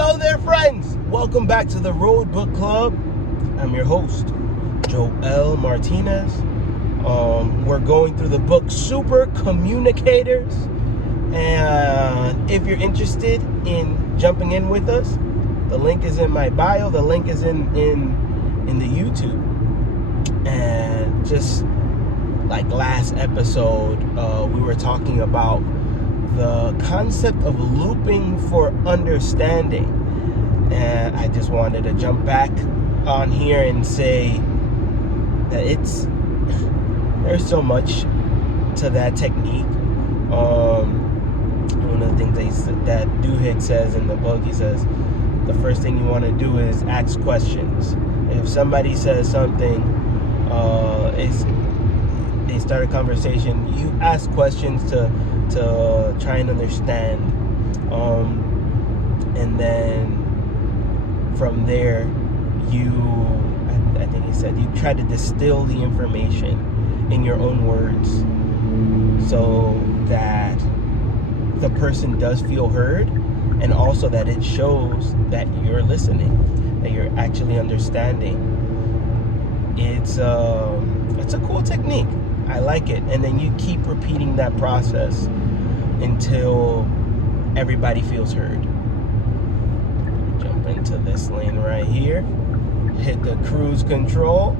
Hello there, friends. Welcome back to the Road Book Club. I'm your host, Joel Martinez. We're going through the book Super Communicators. And if you're interested in jumping in with us, the link is in my bio. The link is in the YouTube. And just like last episode, we were talking about the concept of looping for understanding. And I just wanted to jump back on here and say that there's so much to that technique. One of the things that Duhigg says in the book, he says the first thing you want to do is ask questions. If somebody says something, they start a conversation, you ask questions to try and understand, and then from there I think he said you try to distill the information in your own words so that the person does feel heard, and also that it shows that you're listening, that you're actually understanding. It's a cool technique. I like it. And then you keep repeating that process until everybody feels heard. Jump into this lane right here. Hit the cruise control.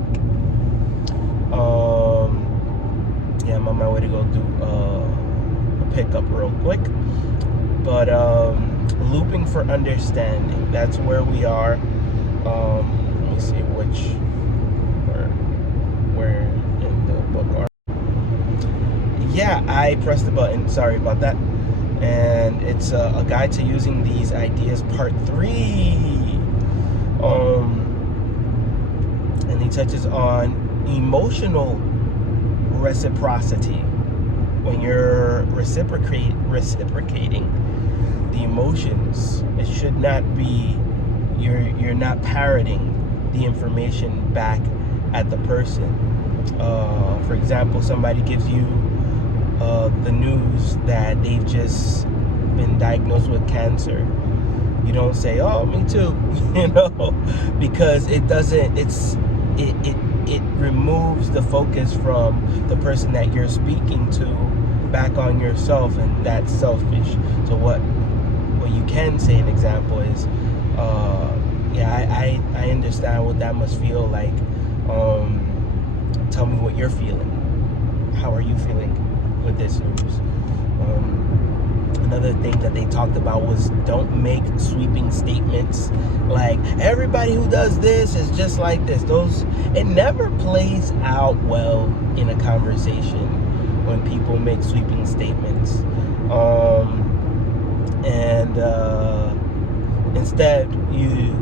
Yeah, I'm on my way to go do a pickup real quick. But looping for understanding. That's where we are. Let me see where in the book are. Yeah, I pressed the button. Sorry about that. And it's a guide to using these ideas, part 3. And he touches on emotional reciprocity. When you're reciprocating the emotions, it should not be you're not parroting the information back at the person. For example, somebody gives you the news that they've just been diagnosed with cancer. You don't say, "Oh, me too," because it removes the focus from the person that you're speaking to back on yourself, and that's selfish. So what you can say, an example is, I understand what that must feel like. Tell me what you're feeling. How are you feeling with this news? Another thing that they talked about was don't make sweeping statements like everybody who does this is just like this. It never plays out well in a conversation when people make sweeping statements. Instead you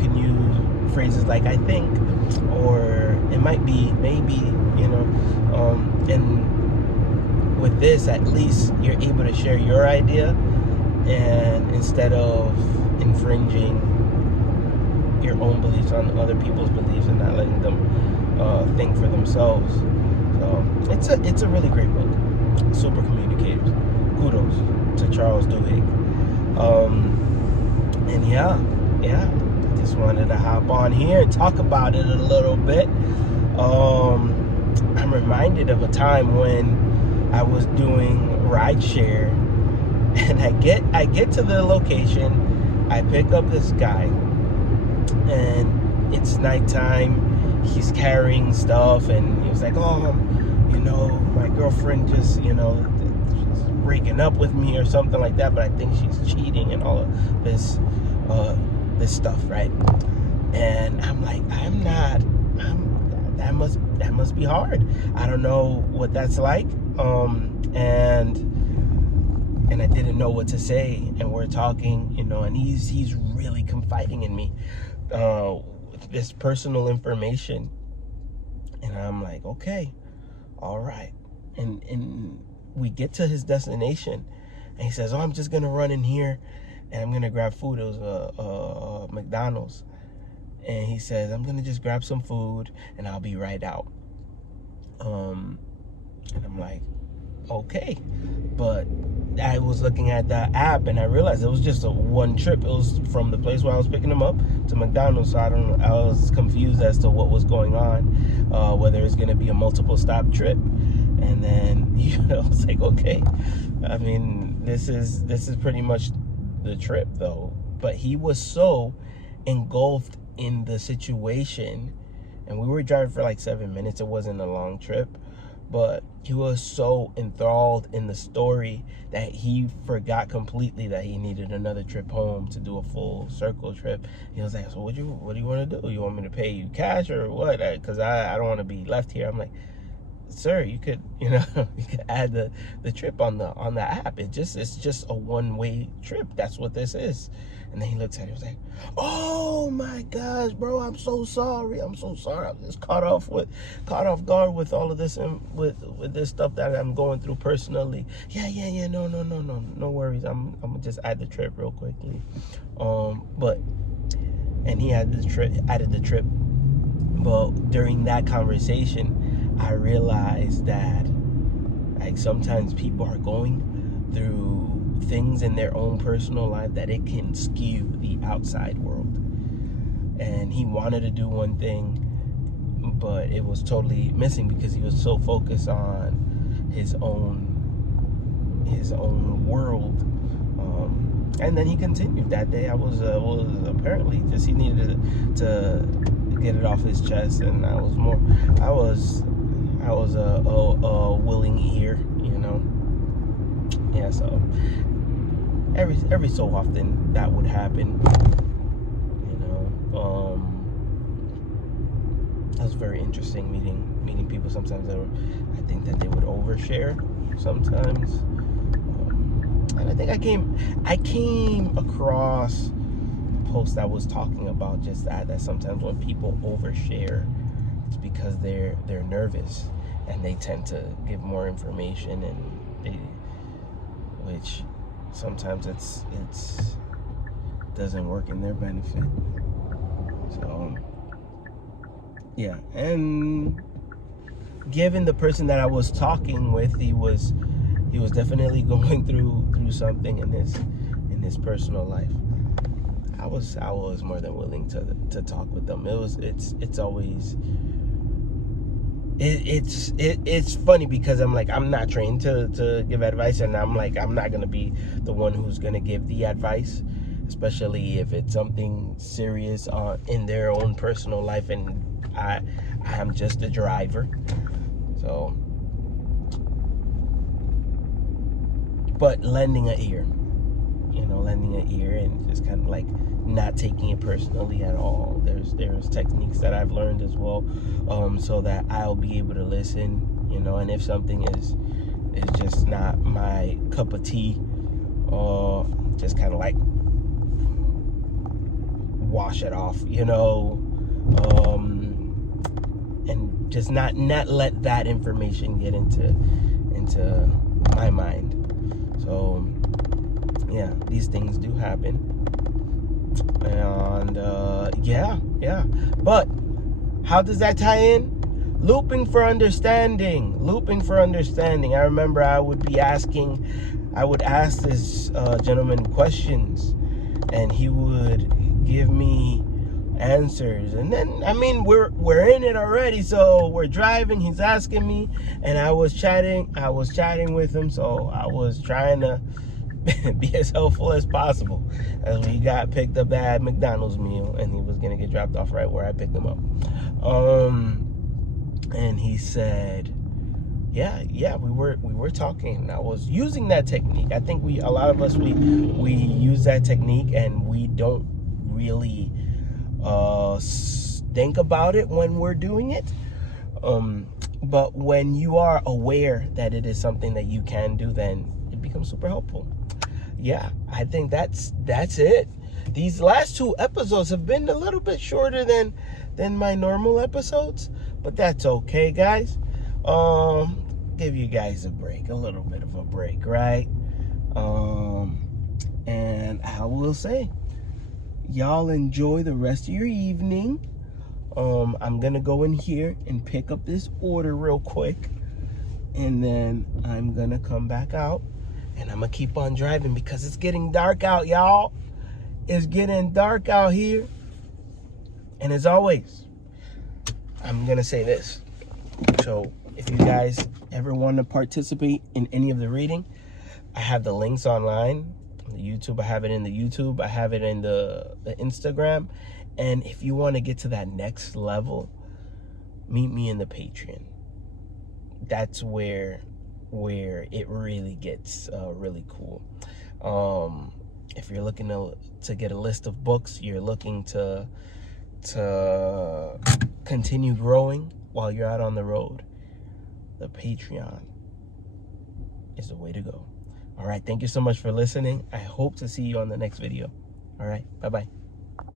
can use phrases like "I think," or it might be maybe, and with this, at least you're able to share your idea, and instead of infringing your own beliefs on other people's beliefs and not letting them think for themselves. So it's a really great book, Super Communicators. Kudos to Charles Duhigg. And yeah, I just wanted to hop on here and talk about it a little bit. I'm reminded of a time when I was doing rideshare, and I get to the location, I pick up this guy, and it's nighttime. He's carrying stuff, and he was like, "Oh, my girlfriend just, she's breaking up with me or something like that, but I think she's cheating and all of this stuff, right?" And I'm like, that must be hard. I don't know what that's like. And I didn't know what to say, and we're talking, and he's really confiding in me this personal information, and I'm like, okay, all right. And we get to his destination, and he says, "Oh, I'm just gonna run in here and I'm gonna grab food." It was McDonald's. And he says, "I'm gonna just grab some food and I'll be right out." And I'm like, okay, but I was looking at the app and I realized it was just a one trip. It was from the place where I was picking him up to McDonald's. So I was confused as to what was going on, whether it's going to be a multiple stop trip. And then I was like, okay, I mean, this is pretty much the trip though. But he was so engulfed in the situation, and we were driving for like 7 minutes. It wasn't a long trip, but he was so enthralled in the story that he forgot completely that he needed another trip home to do a full circle trip. He was like, so what do you want to do? You want me to pay you cash or what? Because I don't want to be left here. I'm like, sir, you could you could add the trip on the app. It's just a one-way trip. That's what this is. And then he looks at it and was like, oh my gosh, bro, I'm so sorry. I'm just caught off guard with all of this and with this stuff that I'm going through personally. Yeah, no worries. I'm gonna just add the trip real quickly. And he added the trip. But during that conversation, I realized that like sometimes people are going through things in their own personal life that it can skew the outside world. And he wanted to do one thing, but it was totally missing because he was so focused on his own world. And then he continued that day. I was apparently just he needed to get it off his chest, and I was a willing ear, Yeah, so every so often that would happen, That was very interesting meeting people. Sometimes I think that they would overshare sometimes, and I think I came across a post that was talking about just that sometimes when people overshare, it's because they're nervous and they tend to give more information, and which sometimes it's doesn't work in their benefit. So yeah, and given the person that I was talking with, he was definitely going through something in his personal life. I was more than willing to talk with them. It's funny because I'm not trained to give advice, and I'm not gonna be the one who's gonna give the advice, especially if it's something serious in their own personal life, and I'm just a driver. So, but lending an ear, and just kind of like not taking it personally at all. There's techniques that I've learned as well, so that I'll be able to listen, and if something is just not my cup of tea, just kind of like wash it off, and just not let that information get into my mind. So yeah, these things do happen. And yeah. But how does that tie in? Looping for understanding. I remember I would ask this gentleman questions, and he would give me answers. And then we're in it already, so we're driving, he's asking me, and I was chatting with him, so I was trying to be as helpful as possible as we got picked up that McDonald's meal, and he was gonna get dropped off right where I picked him up. And he said, yeah, we were talking, and I was using that technique. I think a lot of us use that technique, and we don't really think about it when we're doing it. But when you are aware that it is something that you can do, then it becomes super helpful. Yeah, I think that's it. These last 2 episodes have been a little bit shorter than my normal episodes, but that's okay, guys. Give you guys a little bit of a break, right? And I will say, y'all enjoy the rest of your evening. I'm gonna go in here and pick up this order real quick, and then I'm gonna come back out And I'm going to keep on driving because it's getting dark out, y'all. It's getting dark out here. And as always, I'm going to say this. So if you guys ever want to participate in any of the reading, I have the links online. The YouTube, I have it in the YouTube. I have it in the Instagram. And if you want to get to that next level, meet me in the Patreon. That's where it really gets really cool. If you're looking to get a list of books, you're looking to continue growing while you're out on the road, the Patreon is the way to go. All right, thank you so much for listening. I hope to see you on the next video. All right, bye-bye.